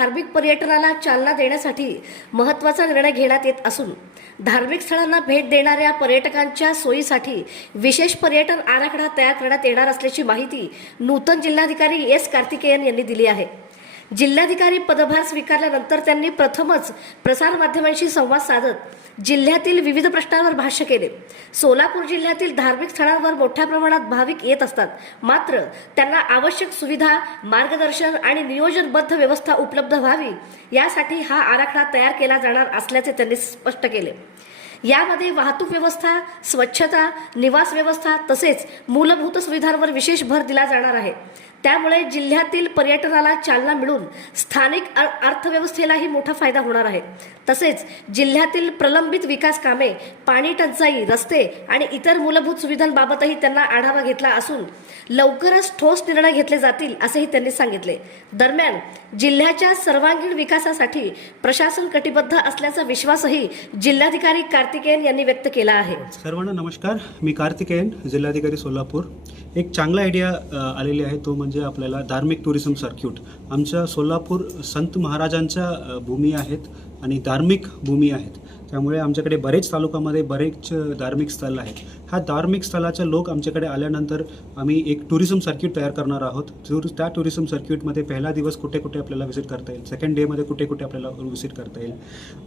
धार्मिक पर्यटनाला चालना देण्यासाठी महत्त्वाचा निर्णय घेण्यात येत असून धार्मिक स्थळांना भेट देणाऱ्या पर्यटकांच्या सोयीसाठी विशेष पर्यटन आराखडा तयार करण्यात येणार असल्याची माहिती नूतन जिल्हाधिकारी एस कार्तिकेयन यांनी दिली आहे। जिल्हाधिकारी पदभार स्वीकारल्यानंतर त्यांनी प्रथमच प्रसारमाध्यमांशी संवाद साधत जिल्ह्यातील विविध प्रश्नांवर भाष्य केले। सोलापूर जिल्ह्यातील धार्मिक स्थळांवर मोठ्या प्रमाणात भाविक येत असतात, मात्र त्यांना आवश्यक सुविधा, मार्गदर्शन आणि नियोजनबद्ध व्यवस्था उपलब्ध व्हावी यासाठी हा आराखडा तयार केला जाणार असल्याचे त्यांनी स्पष्ट केले। यामध्ये वाहतूक व्यवस्था, स्वच्छता, निवास व्यवस्था तसेच मूलभूत सुविधांवर विशेष भर दिला जाणार आहे। त्यामुळे जिल्ह्यातील पर्यटनाला चालना मिळून स्थानिक अर्थव्यवस्थेलाही मोठा फायदा होणार आहे। तसेच जिल्ह्यातील प्रलंबित विकास कामे, पाणी टंचाई, रस्ते आणि इतर मूलभूत सुविधांबाबतही त्यांना आढावा घेतला असून लवकरच ठोस निर्णय घेतले जातील असेही त्यांनी सांगितले। दरम्यान जिल्ह्याच्या सर्वांगीण विकासासाठी प्रशासन कटिबद्ध असल्याचा विश्वासही जिल्हाधिकारी कार्तिकेयन यांनी व्यक्त केला आहे। सर्वांना नमस्कार, मी कार्तिकेयन, जिल्हाधिकारी सोलापूर। एक चांगला आयडिया आलेली आहे, तो म्हणजे आपल्याला धार्मिक टुरिझम सर्क्यूट। आमच्या सोलापूर संत महाराजांच्या भूमी आहेत आणि धार्मिक भूमी आहेत, त्यामुळे आमच्याकडे बरेच तालुक्यामध्ये बरेच धार्मिक स्थळ आहेत। ह्या धार्मिक स्थळाचे लोक आमच्याकडे आल्यानंतर आम्ही एक टुरिझम सर्क्यूट तयार करणार आहोत। त्या टुरिझम सर्क्यूटमध्ये पहिला दिवस कुठे कुठे आपल्याला व्हिजिट करता येईल, सेकंड डेमध्ये कुठे कुठे आपल्याला व्हिजिट करता येईल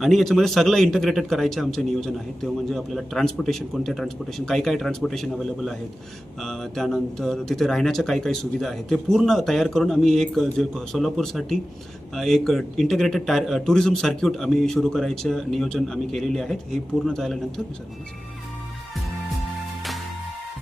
आणि याच्यामध्ये सगळं इंटिग्रेटेड करायचे आमचे नियोजन आहे। ते म्हणजे आपल्याला ट्रान्सपोर्टेशन, कोणत्या ट्रान्सपोर्टेशन, काय ट्रान्सपोर्टेशन अवेलेबल आहेत, त्यानंतर तिथे राहण्याच्या काही सुविधा आहेत, ते पूर्ण तयार करून आम्ही एक जे सोलापूरसाठी एक इंटिग्रेटेड टुरिझम सर्क्यूट आम्ही सुरू करायचं नियोजन आम्ही केलेले आहेत। हे पूर्ण झाल्यानंतर मी सर्वांना